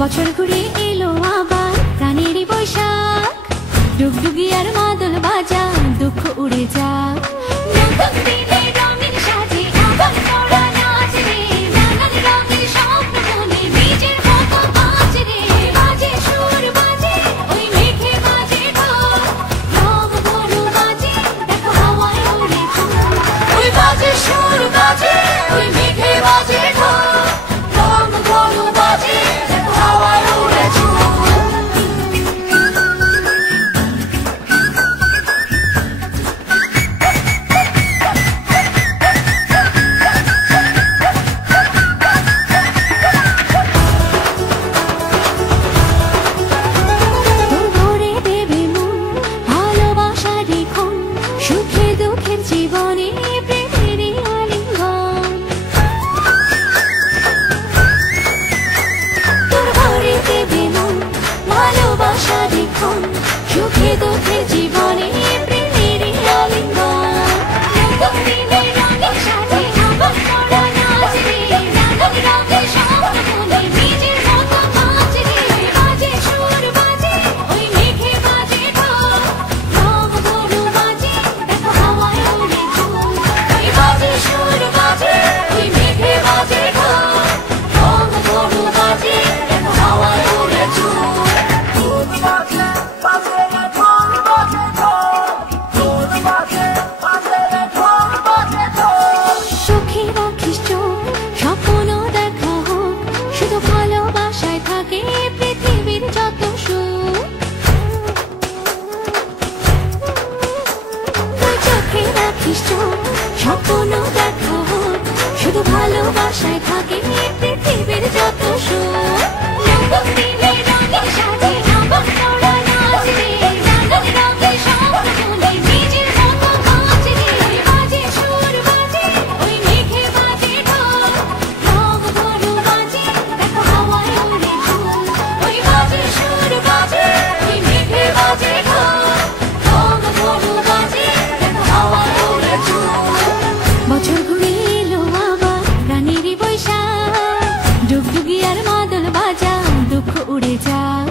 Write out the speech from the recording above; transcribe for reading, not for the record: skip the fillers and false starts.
বছর ঘুরে এলো আবার প্রাণেরই বৈশাখ, ডুগডুগি আর মাদল বাজা দুঃখ উড়ে যাক। নতুন দিনে রঙিন সাজে আবার মোরা নাচ রে, নানান রঙের স্বপ্ন মনে নিজের মতো বাঁচ রে। বাজে সুর বাজে ওই মেঘে বাজে ঢোল, রং ধনু বাজে দেখো হাওয়ায় ওড়ে ফুল। ওই বাজে সুর বাজে ওই মেঘে বাজে ঢোল, রং ধনু বাজে দেখো হাওয়ায় ওড়ে ফুল। সুখে দুঃখের জীবনে প্রেমেরই আলিঙ্গন, তোর ঘরে দেবে মন ভালোবাসা দেখুন। সুখে দুঃখের জীবনে প্রেমেরই আলিঙ্গন। নতুন দিনে রঙিন সাজে আবার মোরা নাচ রে, নানান রঙের স্বপ্ন মনে নিজের মতো বাঁচ রে। বাজে সুর বাজে ওই মেঘে বাজে ঢোল, রং ধনু বাজে দেখো হাওয়ায় ওড়ে ফুল। ওই বাজে সুর বাজে ওই মেঘে বাজে ঢোল, রং ধনু বাজে দেখো হাওয়ায় ওড়ে ফুল। চোখে রাখিস চোখ, স্বপ্ন দেখা হোক, শুধু ভালোবাসায় থাকে পৃথিবীর যত সুখ। তুই চোখে রাখিস চোখ, স্বপ্ন দেখা হোক, শুধু ভালোবাসায় থাকে পৃথিবীর যত সুখ। নতুন দিনে রঙিন সাজে আবার মোরা নাচ রে, নানান রঙের স্বপ্ন মনে নিজের মতো বাঁচ রে। বাজে সুর বাজে ওই মেঘে বাজে ঢোল, রং ধনু বাজে দেখো হাওয়ায় ওড়ে ফুল। ওই বাজে সুর বাজে ওই মেঘে বাজে ঢোল, রং ধনু বাজে দেখো হাওয়ায় ওড়ে ফুল। বছর ঘুরে এলো আবার প্রাণেরই বৈশাখ, ডুগডুগি আর মাদল বাজা দুঃখ উড়ে যাক।